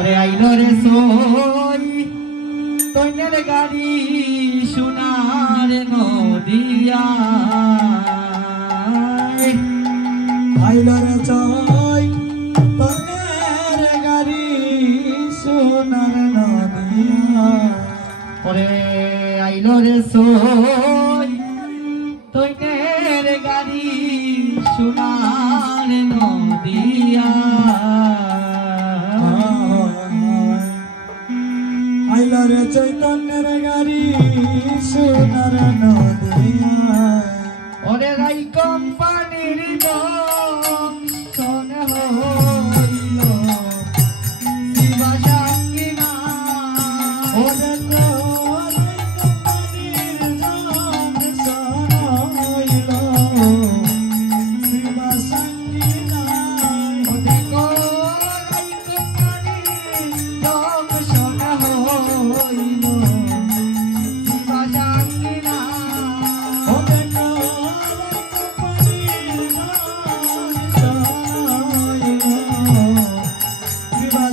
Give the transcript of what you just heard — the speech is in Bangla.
ওরে আইলো রে সই তৈনের গাড়ি সোনার নদিয়া আইলো রে জয় তনের গাড়ি সোনার নদিয়া ওরে আইলো রে সই তৈনের গাড়ি সোনার নদিয়া আইলো রে চৈতন্যের গাড়ি সোনার নদিয়া ওরে রাই কোম্পানির দর্শন হইল শিবা সাঙ্গিনা ওরে কোম্পানির দর্শন হইল শিবা সঙ্গীনা ওরে রাই কোম্পানির দর্শন হইল শিবা সাঙ্গিনা ওরে কোম্পানির দর্শন হইল শিবা